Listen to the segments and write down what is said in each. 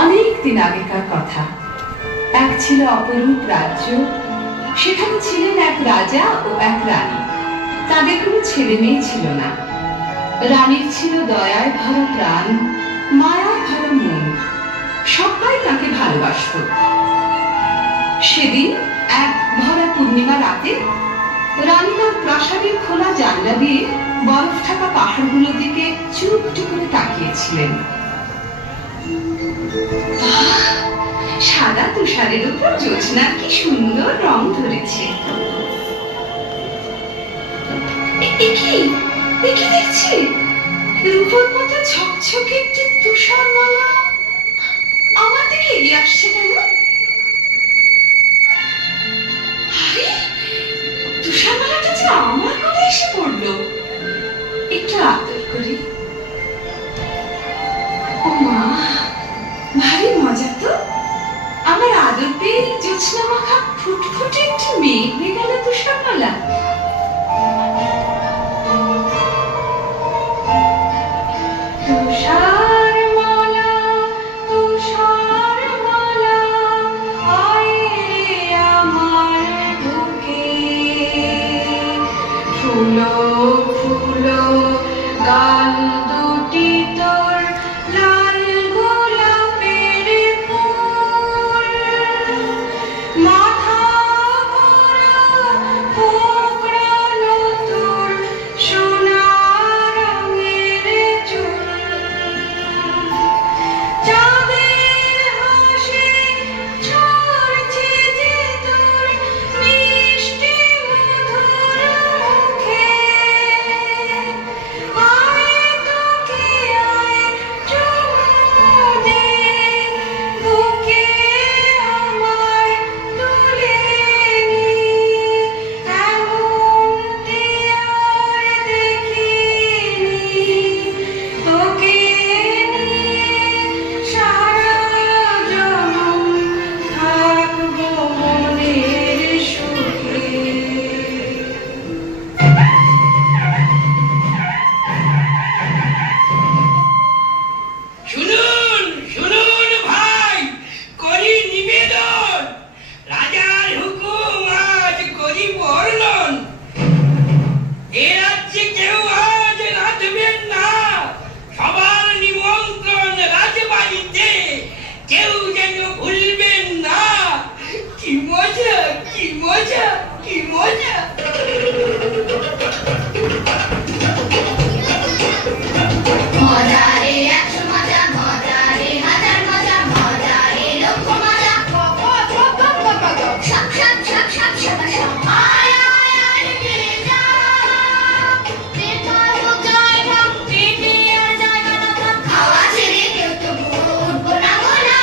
অনেক দিন আগেকার কথা। এক ছিল অপরূপ রাজ্য। সেখানে ছিলেন এক রাজা ও এক রানী। তাদের কোনো ছেলে মেয়ে ছিল না। রানীর ছিল দয়ায় ভরা প্রাণ, মায়ায় ভরা মন। সবাই তাকে ভালোবাসত। সেদিন এক ভরা পূর্ণিমা রাতে রানী তার প্রাসাদের খোলা জানলা দিয়ে বরফ ঢাকা পাহাড়গুলোর দিকে চুপটি করে তাকিয়েছিলেন। সাদা তুষারের উপর জ্যোৎস্নার কি সুন্দর রং ধরেছে। দেখছি রূপোর মতো ঝকঝকে একটি তুষারমালা আমার দিকে এগিয়ে আসছে কেন? আরে তুষারমালাটা যে আমার কোলে এসে পড়লো। একটু আদর করি। ও মা, ভারী মজা তো। আমার আদর পেয়ে জ্যোৎস্না মাখা ফুটফুটে একটি মেয়ে হয়ে গেল তুষারমালা। তুষারমালা তুষারমালা আয় রে আমার বুকে, ফুলো ফুলো গাল দুটি তোর লাল গোলাপের ফুল, মাথা ভরা কোঁকড়ানো তোর সোনা রঙের চুল, চাঁদের হাসি ঝরছে যে তোর মিষ্টি মধুর মুখে, আয় তোকে আয় চুমু দে বুকে আমার তুলে নি, এমনটি আর দেখিনি তোকে নিয়ে সারা জনম থাকবো মনের সুখে। শুনুন শুনুন ভাই, করি নিবেদন, রাজার হুকুম আজ করি বর্ণন। এ রাজ্যে কেউ আজ রাঁধবেন না, সবার নিমন্ত্রণ রাজবাড়িতে, কেউ যেন ভুলবেন না। কি মজা কি মজা কি মজা। মজা রে একশো মজা, মজা রে হাজার মজা, মজা রে লক্ষ মজা। সাপ সাপ সাপ সাপ সাপ সাপ আয় আয় আয় রে যা, পেট হোক জয় ভাগ, পেটে আর জায়গা না থাক, খাওয়া ছেড়ে কেউ তো উঠবো না গোনা।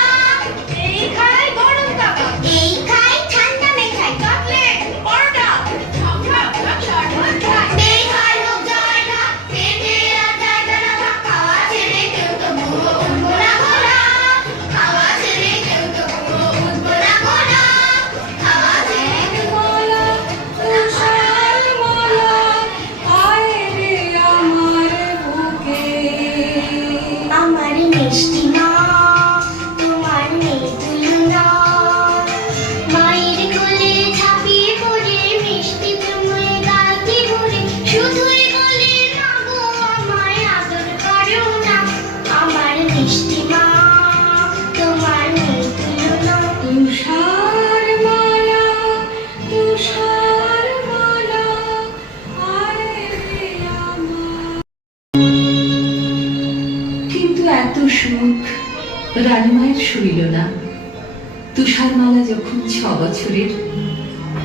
এই খাই গরম কাবাব, এই খাই ঠান্ডা মেখাই, কাটলেট পরোটা সব সব সব শরবত খাই। এই খাই হোক জয় ভাগ, পেটে আর জায়গা না থাক, খাওয়া ছেড়ে কেউ তো উঠবো না গোনা। খাওয়া ছেড়ে কেউ তো উঠবো না গোনা। খাওয়া ছেড়ে কেউ মালা তুষারমালা আয় রে আমার বুকে। আমার মিষ্টি মা, তোমার নেই তুলনা, মায়ের কোলে ঝাঁপিয়ে পড়ে মিষ্টি তুমি গাইতে ঘুরে, শুধুই বলে না গো আমায় আদর করো না। আমার মিষ্টি মা, তোমার নেই তুলনা। তুষারমালা তুষারমালা আয় রে আমার। কিন্তু এত সুখ রানীমায়ের সইল না। তুষারমালা যখন 6 বছরের,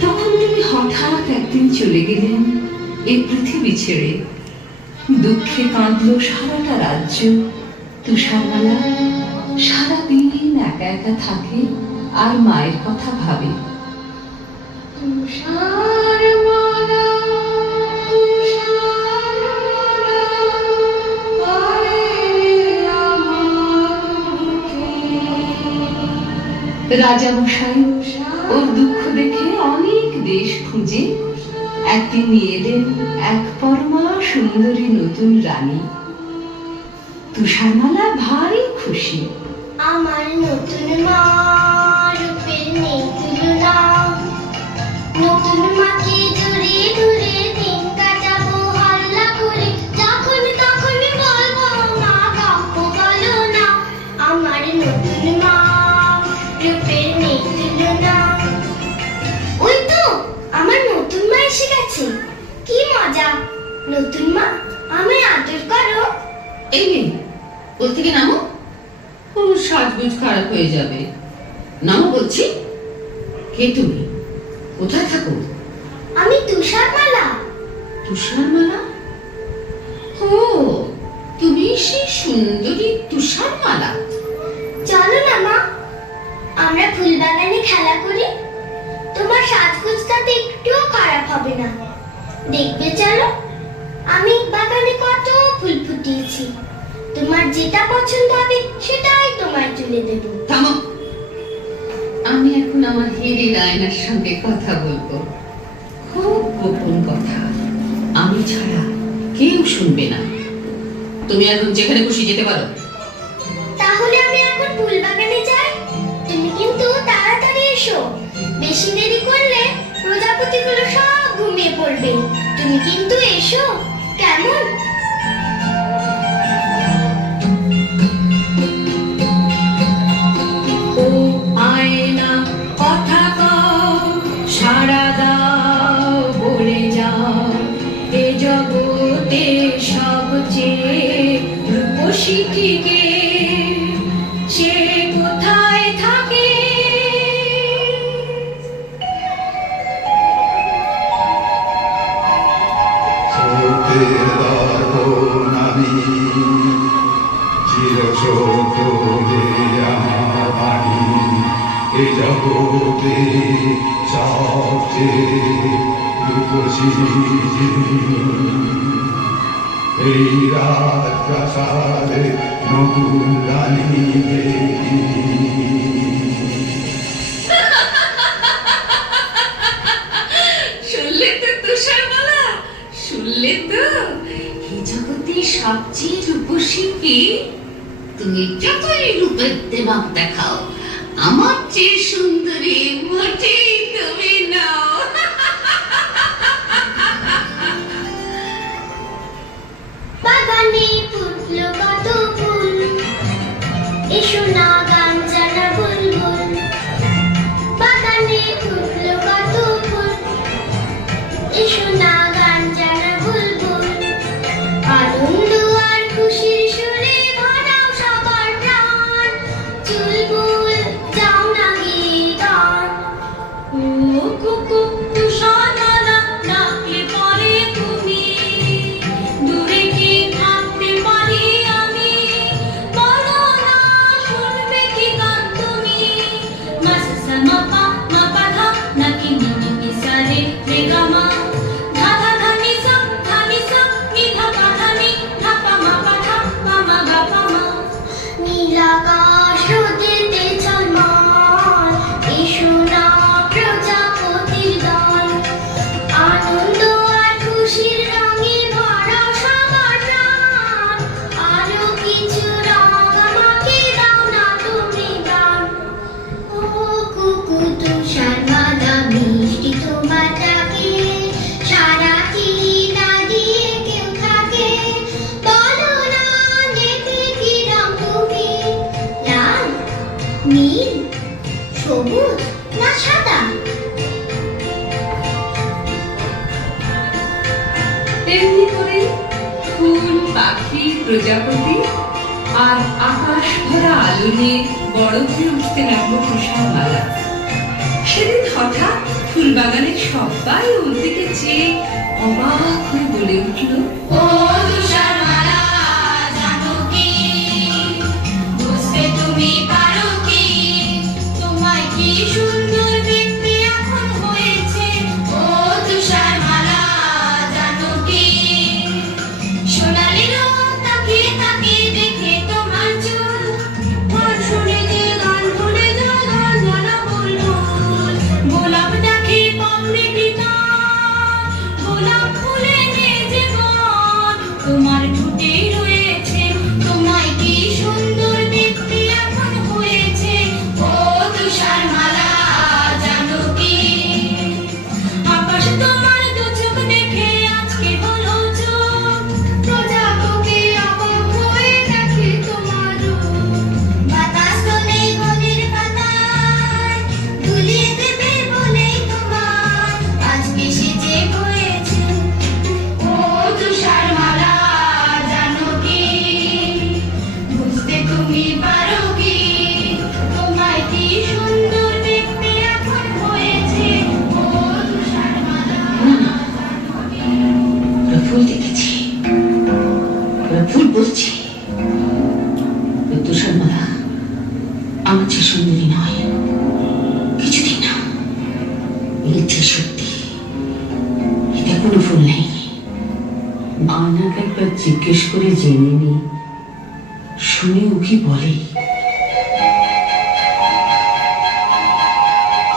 তখন তিনি হঠাৎ একদিন চলে গেলেন এই পৃথিবী ছেড়ে। দুঃখে কাঁদল সারাটা রাজ্য। তুষারমালা সারাদিন একা একা থাকে আর মায়ের কথা ভাবে। তুষারমালা তুষারমালা আয় রে আমার বুকে। রাজা মশাই ওর দুঃখ দেখে অনেক দেশ খুঁজে একদিন নিয়ে এলেন এক পরমা সুন্দরী নতুন রানী। তুষারমালা ভারী খুশি। আমার ওর সাজগোজ খারাপ হয়ে যাবে। নাও বলছি। কে তুমি? কোথায় থাকো? আমি তুষারমালা। তুষারমালা? ও, তুমি সেই সুন্দরী তুষারমালা। চলো না মা, আমরা ফুলবাগানে খেলা করি। তোমার সাজগোজটাতে একটুও খারাপ হবে না। দেখবে চলো, আমি বাগানে কত ফুল ফুটিয়েছি। তোমার যেটা পছন্দ হবে সেটাই তোমায় তুলে দেব। থামো, আমি এখন আমার হিরের আয়নার সঙ্গে কথা বলবো। খুব গোপন কথা, আমি ছাড়া কেউ শুনবে না। তুমি এখন যেখানে খুশি যেতে পারো। তাহলে আমি এখন ফুলবাগানে যাই। তুমি কিন্তু তাড়াতাড়ি এসো। বেশি দেরি করলে প্রজাপতিগুলো সব ঘুমিয়ে পড়বে। তুমি কিন্তু এসো, কেমন? ও আয়না কথা কও, সাড়া দাও, বলে যাও, এ জগতে সবচেয়ে রূপসী কে? সে কোথায় থাকে? সত্যের দর্পণ আমি, চিরসত্য যে আমার বাণী, এ জগতে সবচেয়ে রূপসী যিনি। এই রাত প্রাসাদে নতুন রানী দেবী। শুনলে তো তুষারমালা, শুনলে তো? এই জগতে সবচেয়ে রূপসী কে? তুমি যতই রূপের দেমাক দেখাও, আমার চেয়ে সুন্দরী মোটেই তুমি নাও। বাগানে ফুটলো কত ফুল, এসো না গান জানা বুলবুল। বাগানে ফুটলো কত ফুল, এসো না গান জানা বুলবুল। আনন্দ আর খুশির সুরে ভরাও সবার প্রাণ। চুলবুল যাও না গিয়ে গান। ও কুকু তুষারমালা, ডাকলে পরে তুমি, দূরে কি থাকতে পারি আমি? বলো না, শুনবে কি গান তুমি? মাসা মাপা মাপা ধা নাকি মিনি মিসারে রেগামা, ধা ধা ধা নিসা নি ধা পা ধা নি ধা পা মাপা ধা পা মা গা পা মা। নীলাকাশ রোদেতে ঝলমল, এসো না প্রজাপতির দল। আনন্দ আর খুশির রঙে ভরা সবার প্রাণ। আরো কিছু রঙ আমাকে দাও না তুমি দাও। ও কুকু তুষারমালা, মিষ্টি তোমার ডাকে, সারাটি না দিয়ে কেউ থাকে। বলো না, দেখতে কি রঙ তুমি? লাল, নীল, সবুজ না সাদা? এমনি করে ফুল, পাখি, প্রজাপতি আর আকাশ ভরা আলো নিয়ে বড় হয়ে উঠতে লাগলো তুষারমালা। সেদিন হঠাৎ ফুলবাগানের সবাই ওর দিকে চেয়ে অবাক হয়ে বলে উঠল, ও তুষারমালা, জানো কি, বুঝতে তুমি পারো কি, তোমায় কি সুন্দর দেখতে এখন হয়েছে? ও তুষারমালা, জানো কি, সোনালি রোদ তাকিয়ে তাকিয়ে দেখে তোমার চুল, গান শুনে যে গান ভুলে যায় গান জানা বুলবুল। গোলাপ দেখে পাপড়ি পিতা, গোলাপ ফুলে যে জীবন, তোমার ঠোঁটে রয়েছে। তোমায় কি সুন্দর দেখতে এখন হয়েছে? ও তুষারমালা, আমার যে সুন্দরী নয়, কিছুদিন না, এর যে সত্যি, এতে কোনো ভুল নেই। আয়নাকে একবার জিজ্ঞেস করে জেনে নি, শুনে ও কি বলে।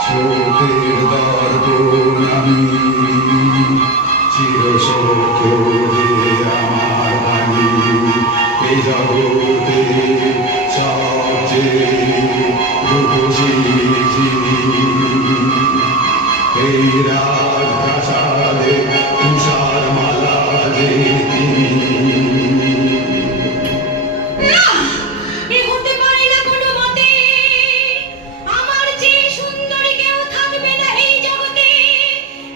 চোখের দর্পণ আমি, চিরসত্য যে আমার বাণী, এ জগতে সবচেয়ে রূপসী যিনি, এই রাজপ্রাসাদে তুষার মালা যে তিনি। এ হতে পারে না কোনো মতে। আমার যে সুন্দরী কেউ থাকবে না এই জগতে।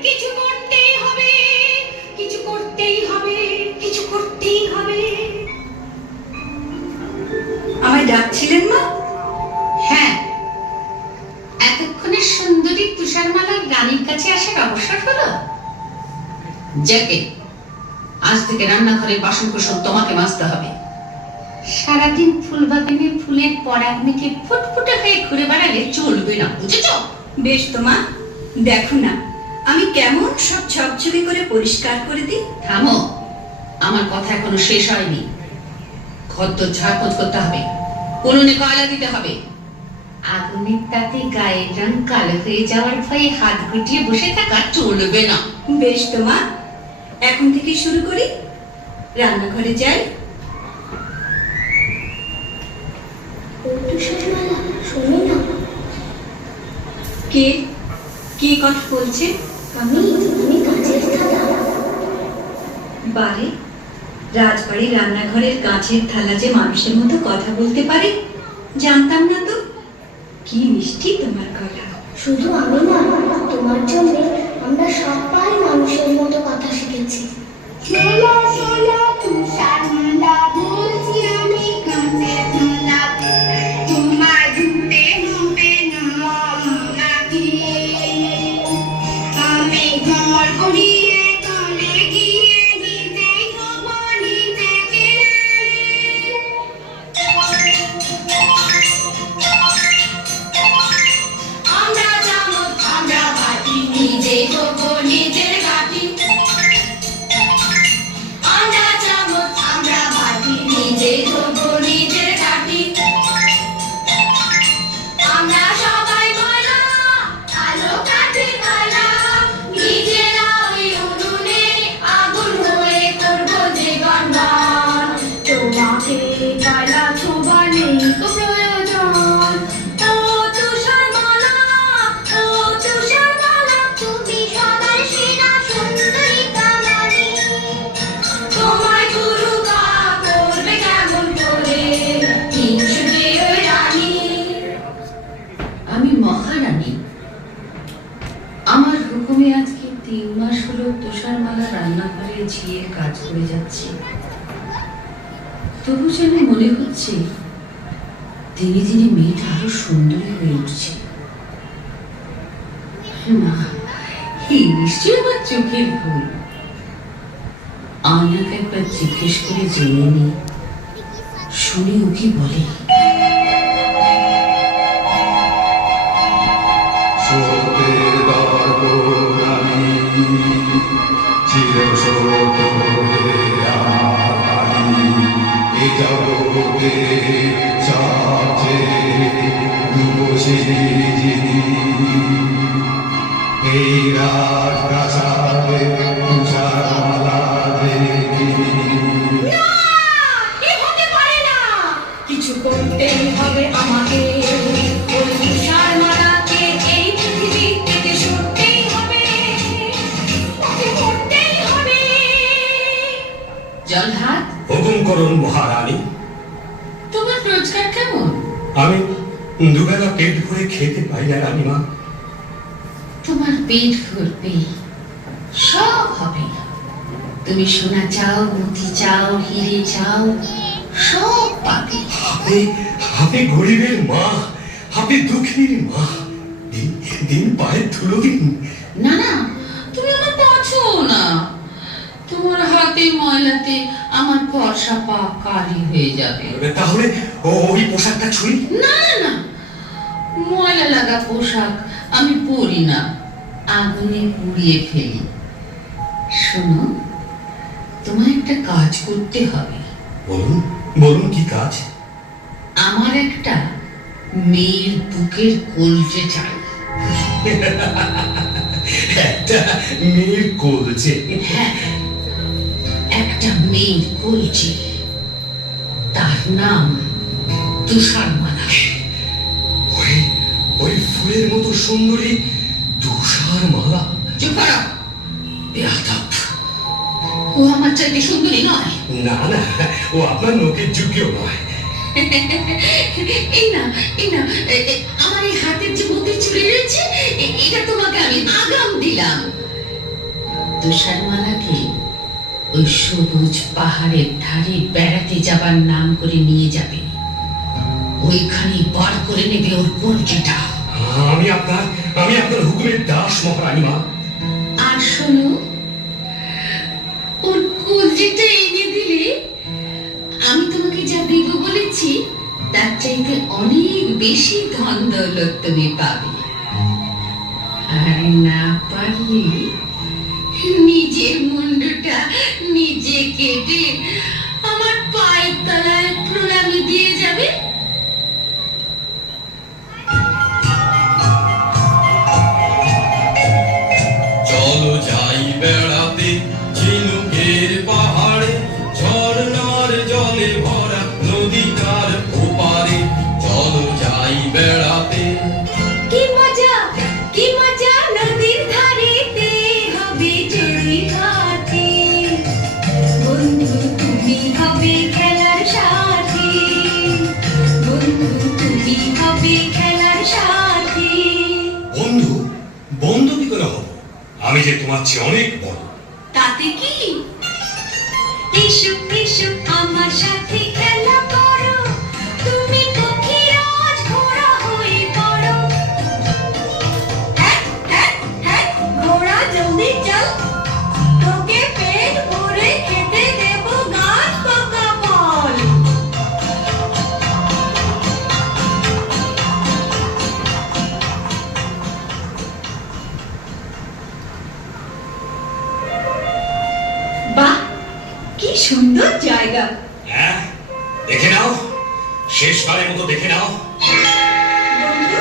কিছু করতেই হবে, কিছু করতেই হবে, কিছু করতেই হবে। আমায় ডাকছিলেন মা? হ্যাঁ, এতক্ষণে সুন্দরী তুষারমালার রানীর কাছে আসার অবসর হলো। যাকে আজ থেকে রান্নাঘরের বাসন কুসন তোমাকে মাজতে হবে। সারাদিন ফুল বাগানে ফুলের পরাগ মেখে ফুটফুটে হয়ে ঘুরে বেড়ালে চলবে না, বুঝেছো? বেশ তো মা, দেখো না আমি কেমন সব ঝকঝকে করে পরিষ্কার করে দিই। থামো, আমার কথা এখনো শেষ হয়নি। ঘর তো ঝাড়পোছ করতে হবে, উনুনে কয়লা দিতে হবে। আগুনের তাতে গায়ের রং কালো হয়ে যাওয়ার ভয়ে হাত গুটিয়ে বসে থাকা চলবে না। বেশ তো মা, এখন থেকে শুরু করি। রান্নাঘরে যাই। শোনো না, কে কি কথা বলছে? আমি কাজের থালা। বারে, রাজবাড়ির রান্নাঘরের কাঁচের থালা যে মানুষের মতো কথা বলতে পারে, জানতাম না তো। কি মিষ্টি তোমার গলা। শুধু আমি না, তোমার জন্য আমরা সবাই মানুষের মতো কথা শিখেছি। শোনো শোনো তুষার মালা, বলছি আমি কাঁচের থালা, তোমার ধুতে হবে না নাকি? আমি ঘর করিয়ে তলে গিয়ে নিজে হবো নিজেকে। আমরা চামচ আমরা বাটি, নিজে হবো নিজের গাটি। আমরা চামচ আমরা বাটি, নিজে হবো নিজের গাটি। আমরা সবাই ময়লা, আলো কাঠে কয়লা, নিজেরা ওই উনুনে আগুন হয়ে করবো যে গন্ধন। তোমাকে কয়লা ছোঁবার নেই তো প্রয়োজন। ও তুষারমালা, ও তুষারমালা, তুমি সবার সেরা সুন্দরী কামানি। তোমায় গুরু কা করবে কেমন করে, হিংসু যে ওই রানী। আমি মহারানী। আমার হুকুমে আজকে 3 মাস হলো তুষারমালা রান্নাঘরে ঝিয়ের কাজ করে যাচ্ছে। তবু যেন মনে হচ্ছে দিনে দিনে মেয়েটা আরো সুন্দরী হয়ে উঠছে। না, এই নিশ্চয়ই আমার চোখের ভুল। আয়নাকে একবার জিজ্ঞেস করে জেনে নি, শুনে ও কি বলে। সত্যের দর্পণ আমি, চিরসত্য যে আমার বাণী, এ জগতে সবচেয়ে রূপসী যিনি, এই রাজপ্রাসাদে তুষার মালা যে তিনি। এ হতে পারে না। কিছু করতেই হবে আমাকে। ওই তুষারমালাকে এই পৃথিবী থেকে সরতেই হবে, ওকে করতেই হবে। জল হাত, হুকুম করুন মহারানী। তোমার রোজগার কেমন? আমি দুবেলা পেট ভরে খেতে পাই না রানীমা। তোমার পেট ভরবে, সব হবে। তুমি সোনা চাও, মতি চাও, হিরে চাও, সব পাবে। আপনি গরিবের মা, আপনি দুঃখীর মা। দিন দিন পায়ে ধুলো দিন। না না, তুমি আমার পাছো না। তোমার হাতে ময়লাতে আমার ফর্সা পা কালি হয়ে যাবে। তাহলে ওই পোশাকটা ছুঁই। না না না, সাদা পোশাক আমি পরি না, আগুনে পুড়িয়ে ফেলি। শোনো, তোমায় একটা কাজ করতে হবে। বলুন বলুন, কি কাজ? আমার একটা মেয়ের বুকের কলজে চাই। একটা মেয়ের কলজে? হ্যাঁ, একটা মেয়ের কলজে, তার নাম তুষারমালা। ওই ওই ফুলের মতো সুন্দরী তুষারমালা? চুপ করো, বেয়াদব। ও আমার চাইতে সুন্দরী নয়। না না, ও আপনার লোকের যোগ্য নয়। এই না, আমার এই হাতের যে মতি চুড়ি রয়েছে, এটা তোমাকে আমি আগাম দিলাম। তুষারমালাকে ওই সবুজ পাহাড়ের ধারে বেড়াতে যাবার নাম করে নিয়ে যাবে। ওইখানে বার করে নেবে ওর কলজেটা। আমি আপনার হুকুমের দাস মহারানী মা। আর শোনো, ওর কলজেটা এনে দিলে আমি তোমাকে যা দেব বলেছি তার চাইতে অনেক বেশি ধন দৌলত তুমি পাবে। আর না পারলে নিজের মুন্ডটা নিজে কেটে আমার পায়ের তলায় প্রণামী দিয়ে যাবে। চলো যাই বেড়াতে ঝিনুকের পাহাড়ে, ঝর্ণার জলে ভরা নদীটার ওপারে। চলো যাই বেড়াতে। কি মজা নদীর ধারেতে হবে চড়ুই ভাতি। বন্ধু তুমি হবে খেলার সাথী, বন্ধু তুমি হবে খেলার সাথী। বন্ধু? বন্ধু কি করে হব? আমি যে তোমার চেয়ে অনেক বড়। তাতে কি? এসো এসো আমার সাথে খেলা করো, তুমি পক্ষীরাজ ঘোড়া হয়ে পড়ো। হ্যাঁ হ্যাঁ হ্যাঁ, ঘোড়া জলদি চল, তোকে পেট ভরে খেতে দেব গাছ পাকা ফল। বাহ, কি সুন্দর জায়গা। হ্যাঁ, দেখে নাও, শেষবারের মতো দেখে নাও। বন্ধু,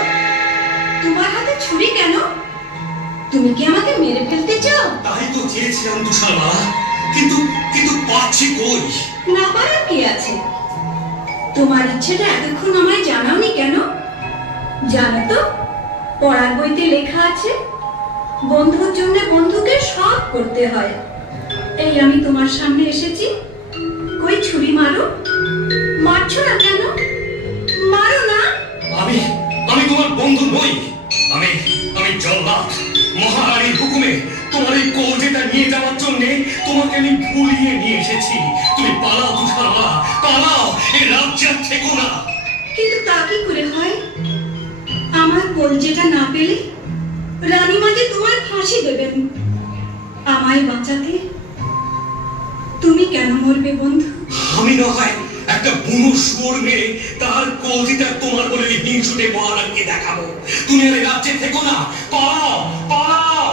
তোমার হাতে ছুরি কেন? তুমি কি আমাকে মেরে ফেলতে চাও? তাই তো চেয়েছিলাম তুষারমালা, কিন্তু কিন্তু পাচ্ছি কই? না পারার কি আছে? তোমার ইচ্ছেটা এতক্ষণ আমায় জানাওনি কেন? জানো তো, পড়ার বইতে লেখা আছে বন্ধুর জন্য বন্ধুকে সব করতে হয়। এই আমি তোমার সামনে এসেছি, কই ছুরি মারো। মারছো না কেন? মারো না। আমি আমি তোমার বন্ধু নই। আমি আমি জল্লাদ, মহারানীর হুকুমে তোমার এই কলজেটা নিয়ে যাওয়ার জন্য তোমাকে আমি ভুলিয়ে নিয়ে এসেছি। তুমি পালাও তুষারমালা, পালাও, এই রাজ্যে থেকো না। কিন্তু তা কি করে হয়? আমার কলজেটা না পেলে রানীমা যে তোমার ফাঁসি দেবেন। আমায় বাঁচাতে তুমি কেন মরবে বন্ধু? আমি না হয় একটা বুনো শুয়োর মেয়ে, তার কলজিটা তোমার বলে হিংসুটে মহারানীকে দেখাবো। তুমি আর এই রাজ্যে থেকো না, পালাও পালাও।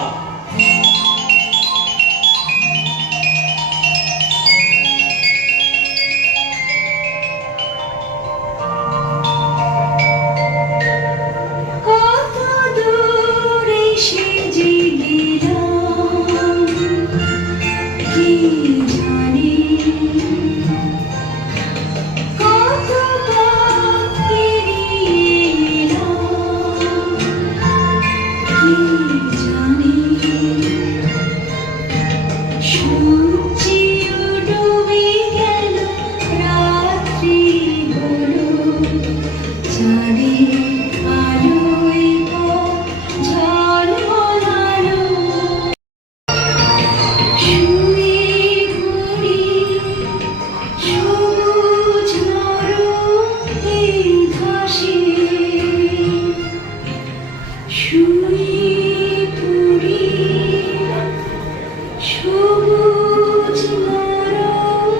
কত দূরে সে যে গেলাম, কি জানি কত পথ পেরিয়ে এলাম, কি জানি সূর্য ডুবে গেল, রাত্রি হলো, চাঁদে আলোয় পথ ঝলমলালো। শুয়ে ঘুরি সবুজ নরম এই ঘাসে, শুয়ে ঘুরি সবুজ নরম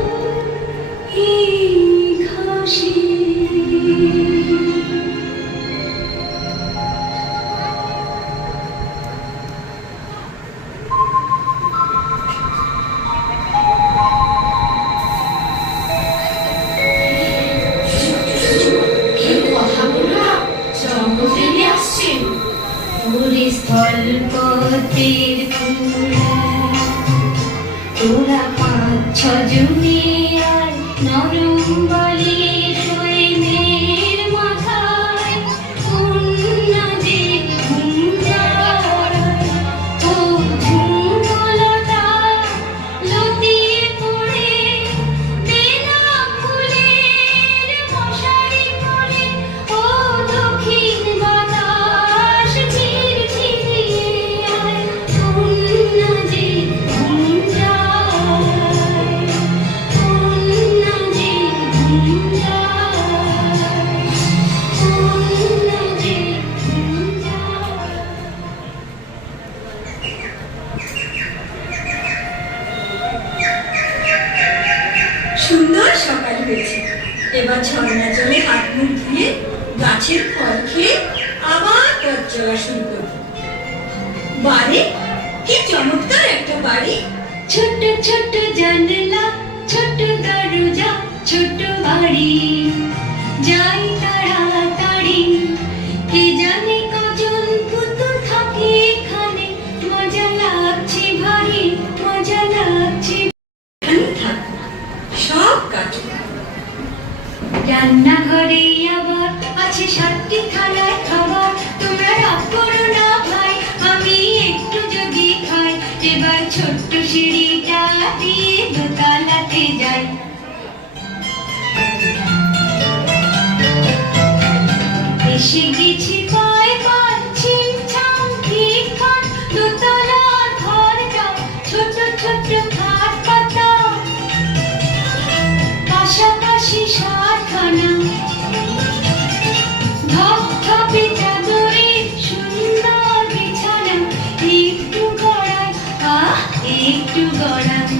এই ঘাসে। জলপথের কুড়া তোরা 5-6 জনে আর নরম বালির শৈলের মাথায় কন্যা যে ঘুম যায় ও ঝুমলতা লতিয়ে পড়ে দেনা ফুলের মশারি পড়ে ও দক্ষিণ বাতাস ঝিরঝিরিয়ে আয় কন্যা যে ঘুম যায় কন্যা যে ঘুম যায় কন্যা যে ঘুম যায়। সুন্দর সকাল হয়েছে। এবার ঝর্ণা জলে হাত মুখ ধুয়ে গাছের ফল খেয়ে আবার পথ চলা শুরু করব। বাড়ি কি চমৎকার একটা বাড়ি! ছোট ছোট জানলা ছোট দরজা ছোট বাড়ি যাই তাড়াতাড়ি কে জানে কজন পুতুল থাকে এখানে মজা লাগছে ভারী মজা লাগছে। এখানে থাক, সব কাটবে। রান্নাঘরে আবার আছে 7টি থালায় খাবার তোমরা রাগ করো না ভাই আমি একটু যদি খাই এবার ছোট্ট সিঁড়িটা দিয়ে দোতলাতে যাই। এসে গেছি পায় পায় ছিমছাম ঠিকঠাক দোতলার ঘরটা ছোট ছোট খাট পাতা পাশাপাশি 7খানা ধপধপে চাদরে সুন্দর বিছানা একটু গড়াই একটু গড়াই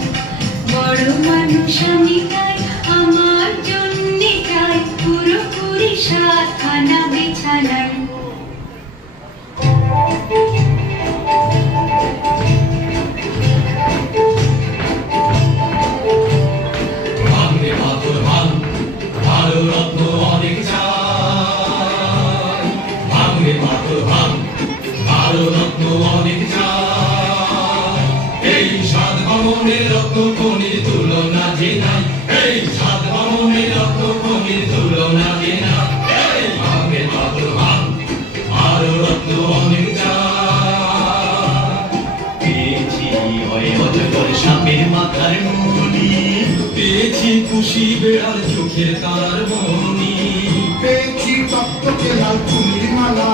বড় মানুষ আমি তাই আমার জন্যে চাই পুরোপুরি 7খানা বিছানায়। ভাঙরে পাথর ভাঙ ভালো রত্ন অনেক চাই ভাঙরে পাথর ভাঙ ভালো রত্ন অনেক চাই এই 7 ভবনের রত্ন খনির তুলনা যে নাই এই 7 ভবনের রত্ন খনির তুলনা যে নাই এই ভাঙরে পাথর ভাঙ ভালো রত্ন অনেক চাই পেয়েছি হয়ে অজগর সাপের মাথার মনি পেয়েছি খুশি বেড়াল চোখের তারার মনি পেয়েছি টকটকে লাল চুনির মালা,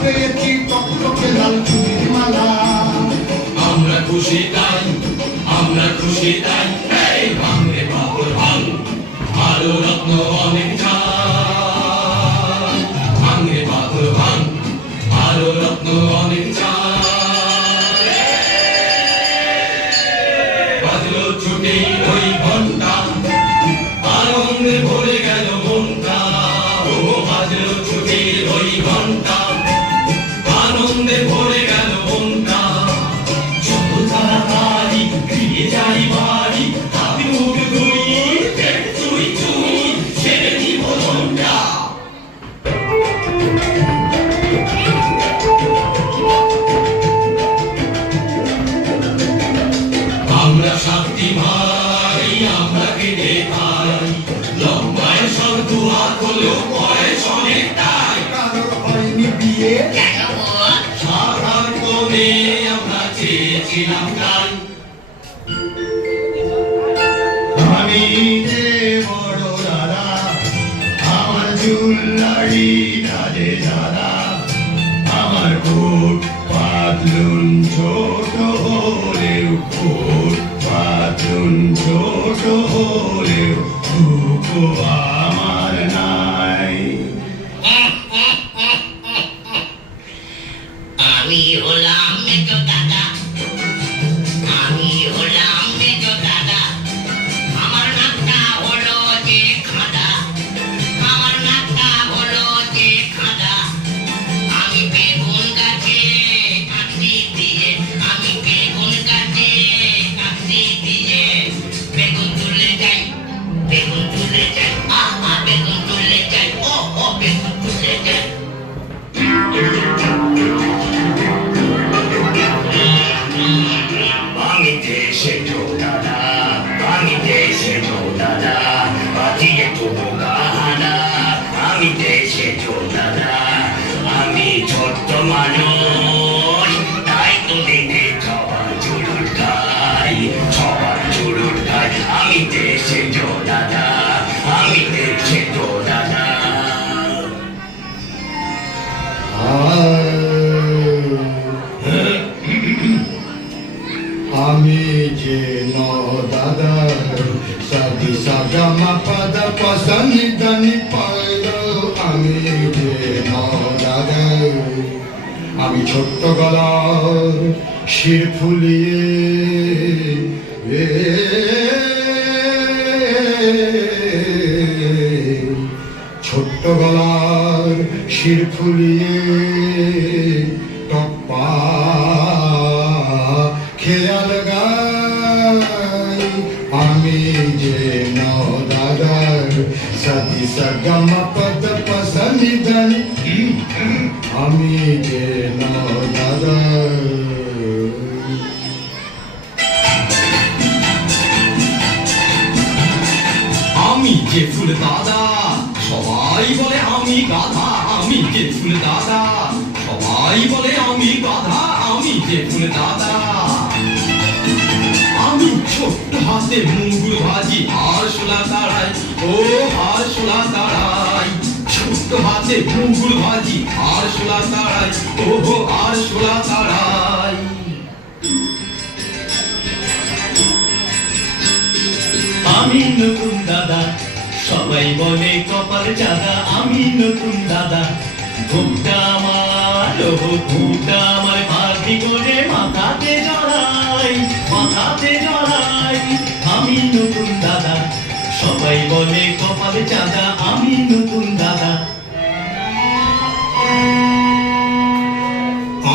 পেয়েছি টকটকে লাল চুনির মালা। আমরা খুশি তাই আমরা খুশি তাই এই ভাঙরে পাথর ভাঙ ভালো রত্ন অনেক চাই ভাঙরে পাথর ভাঙ ভালো রত্ন অনেক চাই বাজলো ছুটে ওই ঘন্টা আনন্দে ভরে গেল মনটা ও বাজলো ছুটে ওই ঘন্টা আনন্দে ভরে গেল মনটা যত তাড়াতাড়ি ফিরে যাই বাড়ি হাত মুখ ধুই পেট চুই চুই ছেড়ে দিব মনটা আমরা 7টি ভাই আমরা কেটে খাই লম্বায় সব 2 হাত হলেও বয়স অনেকটাই কারোর হয়নি বিয়ে, সারার কোণে আমরা চেয়েছিলাম তাই আমি যে বড় দাদা, আমার চুল দাড়ি রাজে দাদা, আমার কোট পাতলুন ছোট হলেও কোট পাতলুন ছোট হলেও বুকো আমার নাই। আমি হলাম মেজো দাদা আমি হলাম মেজো দাদা আমার নাকটা হলো যে খাদা আমার নাকটা হলো যে খাদা আমি বেগুন গাছে কাঠি দিয়ে আমি বেগুন গাছে কাঠি দিয়ে বেগুন তুলে যাই বেগুন তুলে যাই বেগুন তুলে যাই ও বেগুন তুলে যাই আমি দেশে দাদা, আমি ছোট্ট মানুষ, তাই তো দেখে সবার চুরুট খাই, সবার চুরুট খাই। আমি দেশে দাদা, আমি দেশে দাদা। আমি যে ন দাদা, সাদি সাগা মা পদ পসনি ধনি পাইল। আমি যে ন দাদা, আমি ছোট্ট গলার শির ফুলিয়ে ছোট্ট গলার শির ফুলিয়ে টপ্পা খেয়াল গাই। আমি যে ন দাদার সাদি সগম পদ পসনি ধনি, আমি যে ন দাদার। আমি যে ফুল দাদা, সবাই বলে আমি গাধা। আমি যে ফুল দাদা, সবাই বলে আমি গাধা। আমি যে ফুল দাদা, আমি ছোট্ট হাতে মুগুর ভাজি আর শোলা তাড়াই, ও আর শোলা তাড়াই। ছোট্ট হাতে মুগুর ভাজি আর শোলা তাড়াই, ও আর শোলা তাড়াই। আমি নতুন দাদা, সবাই বলে কপাল চাঁদা। আমি নতুন দাদা, ঘুমটা আমার, ঘুমটা আমার ভাগ্যি করে মাথাতে জড়াই, মাথাতে জড়াই। আমি নতুন দাদা, সবাই বলে কপাল চাঁদা। আমি নতুন দাদা।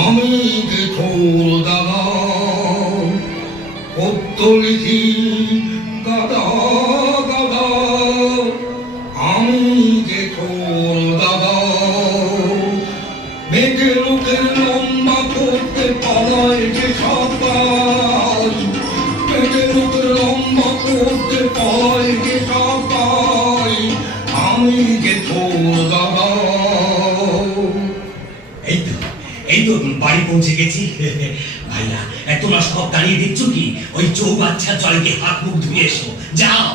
আমি যে ঠোর দাদা, পত্তলিখি গাদা গাদা। আমি যে ঠোর দাদা, মেঘে লোকের লম্বা করতে পালায় যে সবাই, মেঘে লোকের লম্বা করতে পালায় যে সবাই। আমি যে ঠোর দাদা। এই তো বাড়ি পৌঁছে গেছি। ভাইয়া, তোমরা সব দাঁড়িয়ে দেখছো কি? ওই চৌবাচ্চার জলকে হাত মুখ ধুয়ে এসো, যাও।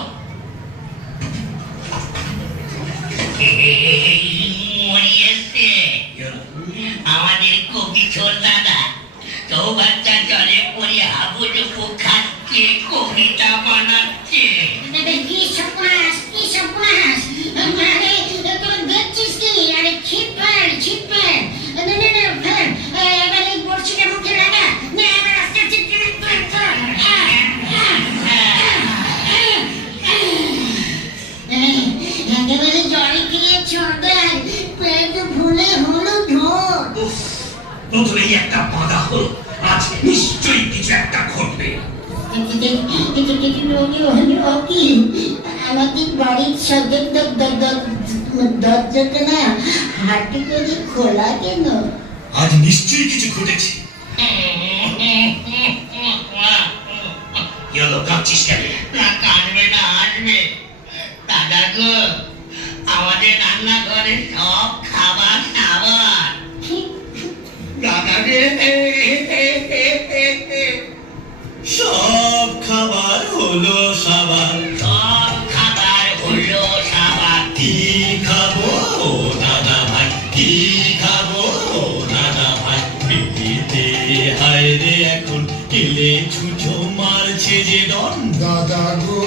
আমাদের কবি ছোট দাদা চৌবাচ্চার জলে পড়ে হাবুডুবু খাচ্ছে, কবিতা বানাচ্ছে। কি সর্বনাশ, কি সর্বনাশ! আরে তোরা দেখছিস কি? আরে ছিটফাট, ছিটফাট! এবার এই বড়শিটা মুখে লাগা, না এবার আস্তে আস্তে টেনে ধর, ধর। একেবারে জলে গিয়ে চড়াই, পেট ভুলে হলো ঢোল। প্রথমেই একটা বাধা হলো, আজ নিশ্চয়ই কিছু একটা ঘটবে। আমাদের বাড়ির সদর দরজাটা না হাঁটু করে খোলা কেন? আজ নিশ্চয়ই কিছু ঘটেছে। কি হলো, কাঁদছিস কেন? না কাঁদবে না, আসবে। দাদা গো, আমাদের রান্নাঘরে সব খাবার খাবার। দাদা রে, সব খাবার হলো সাবার, সব খাবার হলো সাবার। কি খাবো ও দাদা ভাই, কি খাবো ও দাদা ভাই। পিঠিতে হায় রে এখন কেলে ছুঁচো মারছে যে ডন। দাদা গো,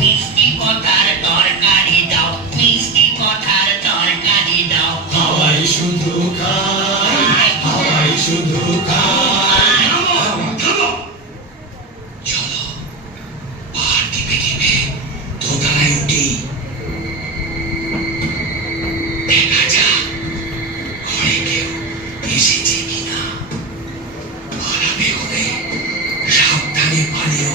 মিষ্টি কথার তরকারি দাও, মিষ্টি কথার তরকারি দাও। হাওয়াই শুধু খায়, হাওয়াই শুধু খায়। চলো, পাহাড় টিপে টিপে দোতলায় উঠি। দেখা যাক ঘরে কেউ এসেছে কিনা। পালাবে হলে সাবধানে পালিও,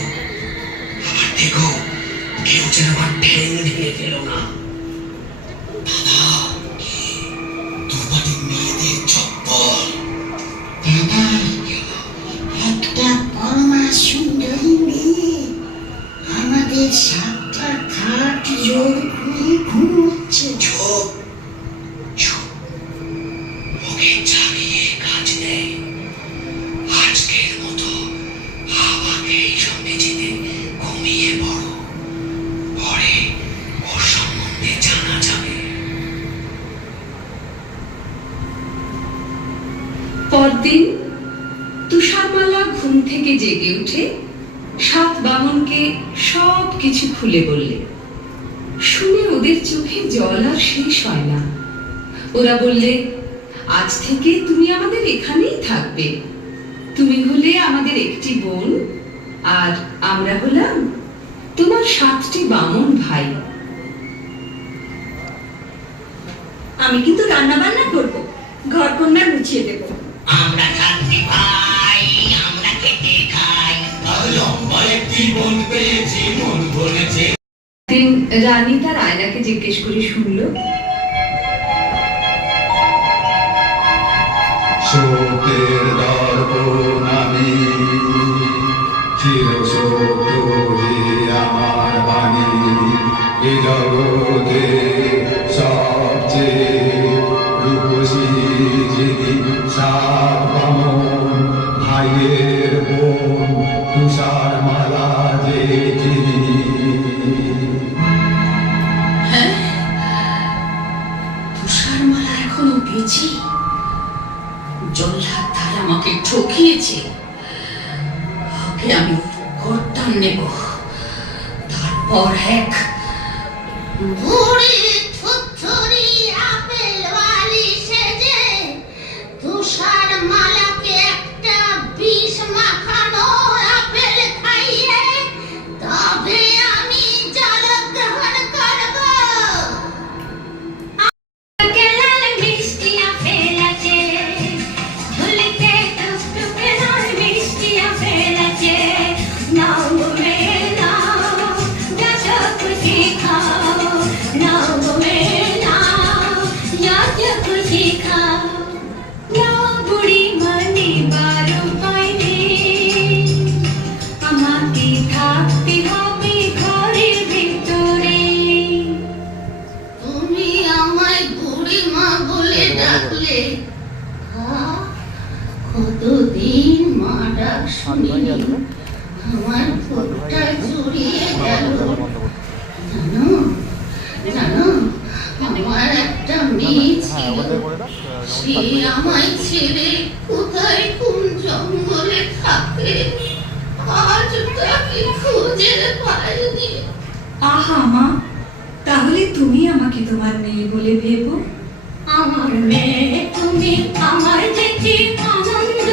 পরদিন তুষারমালা ঘুম থেকে জেগে উঠে 7 বামনকে সব কিছু খুলে বললে। শুনে ওদের চোখে জল আর শেষ হয় না। ওরা বললে, আজ থেকে তুমি আমাদের এখানেই থাকবে। তুমি হলে আমাদের একটি বোন, আর আমরা হলাম তোমার 7টি বামন ভাই। আমি কিন্তু রান্না বান্না করবো, ঘর কন্যা গুছিয়ে দেবো। আমরা 7টি ভাই, আমরা খেতে খাই। আর লম্বা একটি বোন পেয়েছি, মন ভরেছে। দিন রানী তার আয়নাকে জিজ্ঞেস করে শুনল, শোকের দর্পণ আমি, চির সত্য হে আমার বাণী, এ জগতে সবচেয়ে রূপসী যিনি 7 বামন ভাইয়ের বোন, তুষারমালা যে যিনি। তুষারমালা এখনো বেঁচে? জল্লাদ তাই আমাকে ঠকিয়েছে। ওকে আমি গর্দান নেব, তারপর এক বুড়ি থুথুরি আপেল ওয়ালি সেজে তুষার মালাকে একটা বিষ মাখানো আপেল খাইয়ে তবে আমি জলগ্রহণ করব। লাল মিষ্টি আপেল আছে, ঝুলতে টুকটুকে লাল মিষ্টি আপেল আছে। নাও গো নাও, যত খুশি খাও। নাও গো নাও, যত খুশি খাও। নাও বুড়ি মানে বারো পাইনে, আমাকে থাকতে হবে ঘরের ভিতরে। তুমি আমায় বুড়ি মা বলে ডাকলে, কতদিন মা ডাক শুনিনি, আমার বুকটা জুড়িয়ে গেল। জানো জানো, আমার একটা মেয়ে ছিল, সে আমায় ছেড়ে কোথায় কোন জঙ্গলে থাকে, আজ তাকে খুঁজে পাইনি। আহা মা, তাহলে তুমি আমাকে তোমার মেয়ে বলে ভেবো। আমার মেয়ে তুমি, আমার দেখি আনন্দ,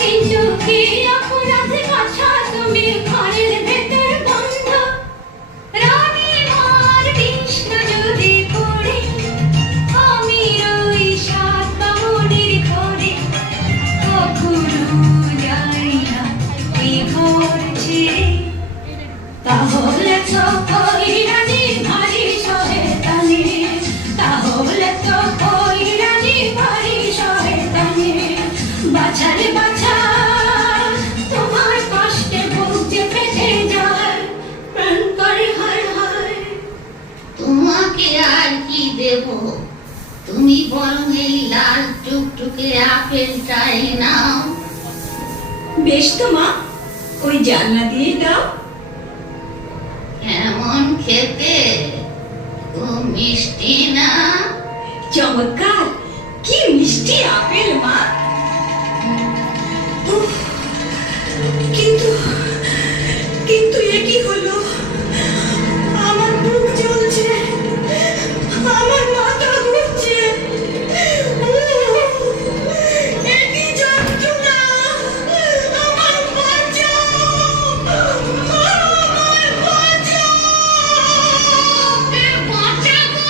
কিন্তু কি অপরাধ কথা তুমি ঘরের ভেতর বন্ধ। রানী মার কৃষ্ণ যদি পড়ে, আমি ওই 7 বামনের ঘরে কখনো যাই না এই ঘর ছেড়ে। তাহলে তো ওই রানী ভারী শয়তানি, তাহলে তো ওই রানী ভারী শয়তানি। বাছারে বাছা, তোমার কষ্টে বুক যে ফেটে যায়, প্রাণ করে হায় হায়। তোমাকে আর কি দেব, তুমি বরং এই লাল টুকটুকে আপেলটাই নাও। বেশ তো মা, ওই জানলা দিয়ে দাও। কেমন খেতে, খুব মিষ্টি না? চমৎকার, কি মিষ্টি আপেল মা। উফ, কিন্তু কিন্তু এ কি হলো? আমার বুক জ্বলছে, আমার মাথা ঘুরছে। এ কি যন্ত্রণা! আমার বাঁচাও! আমার বাঁচাও! বাঁচাবো।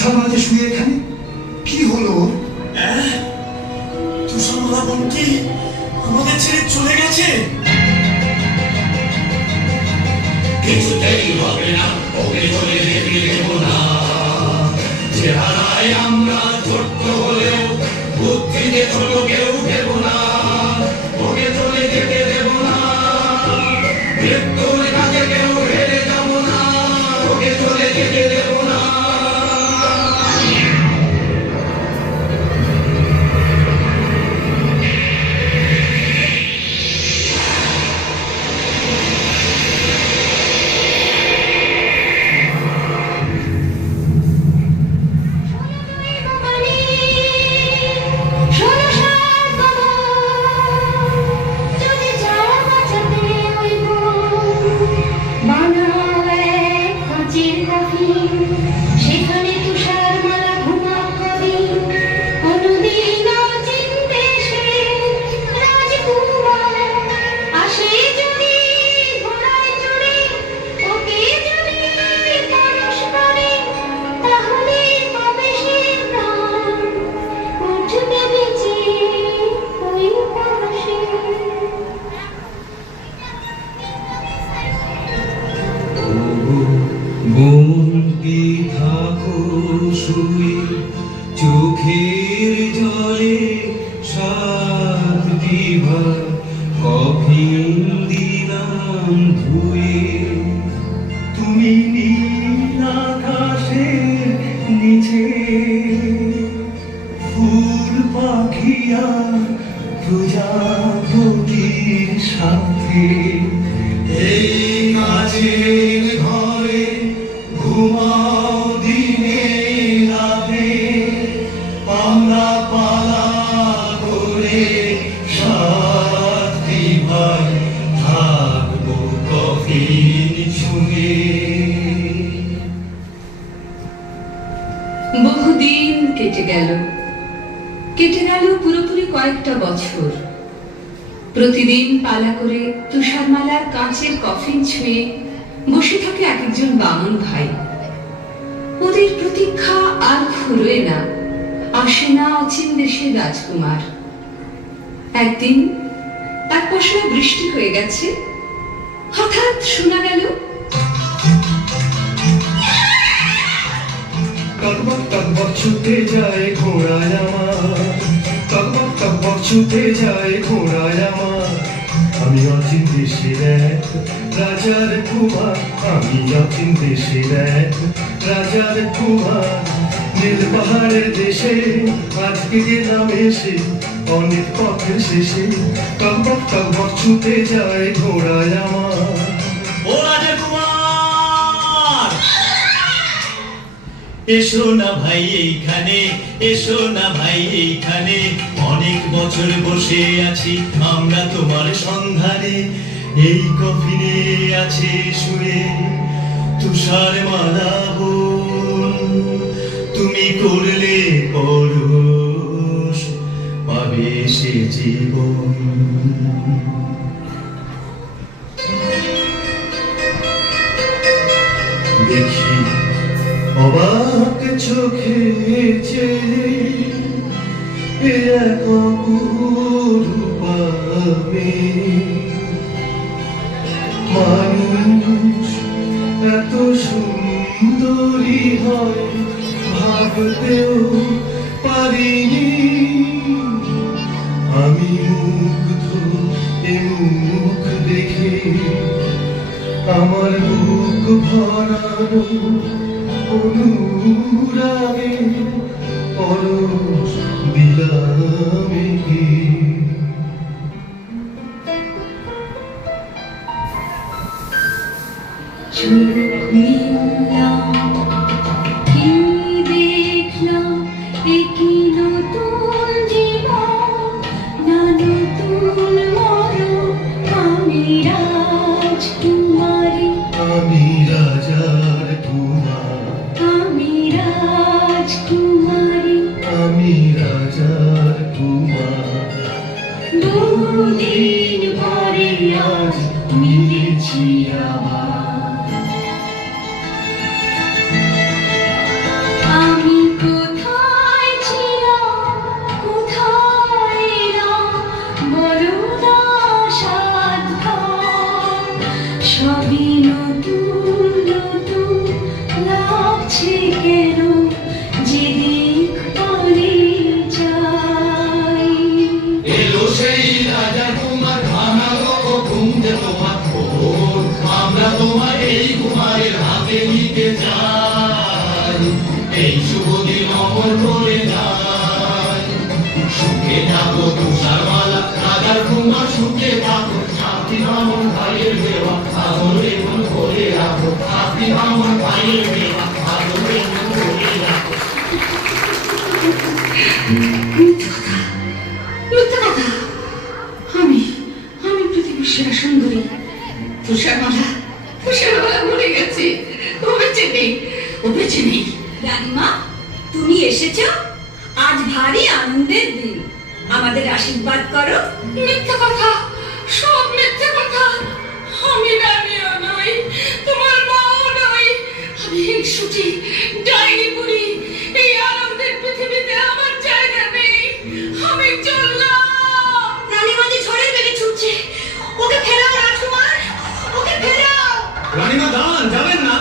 তুষার মাঝে শুয়ে এখানে কি হলো ওর? তুষারমালা বোন কি আমাদের ছেড়ে চলে গেছে? কিছুতেই হবে না, ওকে চলে যেতে দেব না। চেহারায় আমরা ছোট্ট হলেও বুদ্ধিতে ছোট কেউ দেব না। ওকে চলে যেতে দেব না, মৃত্যুর কাছে কেউ হেরে যাব না। ওকে চলে যেতে দেব না। সেখানে তুষার মালা ঘুমা কবি অনুদিন চিনতে সে রাজকুমার আসে যদি ঘোড়ায় চড়ে ওকে যদি পরশ করে তাহলে পাবে সে প্রাণ উঠবে বেঁচে ওই পরশে। বন্দি থাকো শুয়ে চোখের জলে সাত বিভা কফিন দিলাম ধুয়ে। তুমি নীল আকাশের নিচে ফুল পাখিয়া প্রজাপতির সাথে এই কাছের ঘরে ঘুমাও দিনে রাতে আমরা পালা করে সাথী ভাই থাকবো কফিন ছুঁয়ে। বহুদিন কেটে গেল পুরোপুরি কয়েকটা বছর। প্রতিদিন পালা করে তুষারমালার কাঁচের কফিন ছুঁয়ে বসে থাকে এক একজন বামুন ভাই। ওদের প্রতীক্ষা আর ফুরোয় না, আসে না অচিন দেশের রাজকুমার। একদিন এক পশলা বৃষ্টি হয়ে গেছে, হঠাৎ শোনা গেল টকবক টকবক ছুটে যায় ঘোড়ায় আমার, টকবক টকবক ছুটে যায় ঘোড়ায় আমার। আমি অচিন দেশের এক রাজার কুমার, আমি অচিন দেশের এক রাজার কুমার। নীল পাহাড়ের দেশে আজকে গেলাম এসে অনেক পথের শেষে। টকবক টকবক ছুটে যায় ঘোড়ায় আমার। ও রাজকুমার, এসো না ভাই এইখানে, এসো না ভাই এইখানে। অনেক বছর বসে আছি আমরা তোমার সন্ধানে। এই কফিনে আছে শুয়ে তুষার মালা বোন। তুমি করলে পরশ পাবে সে জীবন। দেখি অবাক চোখে চেয়ে এক অপরূপা মেয়ে। মানুষ এত সুন্দরী হয় ভাবতেও পারিনি। আমি মুগ্ধ এ মুখ দেখে, আমার বুক ভরানো অনুরাগে পরশ দিলাম একে। চোখ মিললাম, কি দেখলাম, একই নতুন জীবন, না নতুন মরণ। আমি রাজকুমারী, আমি রাজার কুমার, আমি রাজকুমারী। আমি রাজার কুমার। বহুদিন পরে আজ মিলেছি আবার। আমি দিতে চাই, এই শুভ দিন অমর করে যাই। সুখে থাকো তুষারমালা, রাজার কুমার সুখে থাকো, সাথী বামন ভাইয়ের দেওয়া আদরে মন করে রাখো, সাথী বামন ভাইয়ের দেওয়া আদরে মন করে রাখো। মিথ্যা কথা। আমি আমি পৃথিবীর সেরা সুন্দরী। তুষারমালা মরে গেছে, ও বেঁচে নেই, ও বেঁচে নেই। রানীমা, তুমি এসেছো, আজ ভারী আনন্দের দিন, আমাদের আশীর্বাদ করো। মিথ্যা কথা, সব মিথ্যা কথা। আমি রানীও নই, তোমার মাও নই, আমি হিংসুটি, ডাইনি বুড়ি। এই আনন্দের পৃথিবীতে আমার জায়গা নেই, আমি চললাম। রানীমা যে ঝড়ের বেগে ছুটছে, ওকে ফেরাও রাজকুমার, ওকে ফেরাও। রানীমা দাঁড়ান, যাবেন না।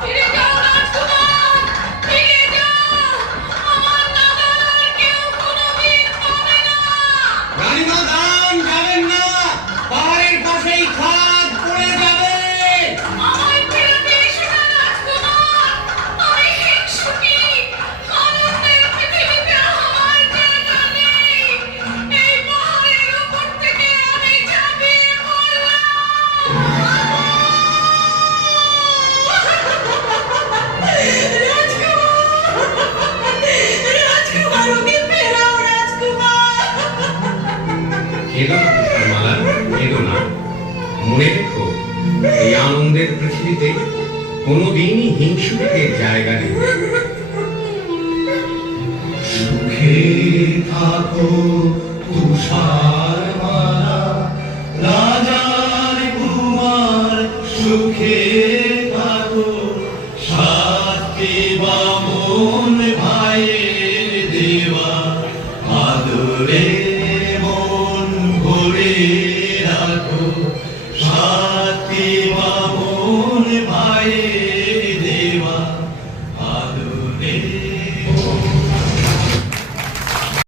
ফিরে যাও রাজকুমার, ফিরে যাও। আমার নাগাল কেউ কোনোদিন পাবে না। রানীমা দাঁড়ান, যাবেন না, পাহাড়ের পাশেই খাদ পড়ে যাবে। আমায় ফেরাতে এসো না রাজকুমার, আমি হিংসুটি, আনন্দের পৃথিবীতে আমার জায়গা নেই। এই পাহাড়ের উপর থেকে আমি ঝাঁপিয়ে পড়লাম। রাজকুমার, ওকে ফেরাও রাজকুমার। কেঁদো না তুষারমালা, কেঁদো না। মনে রেখো, এই আনন্দের পৃথিবীতে কোনোদিনই হিংসুকের জায়গা নেই। সুখে থাকো তুষারমালা, রাজার কুমার সুখে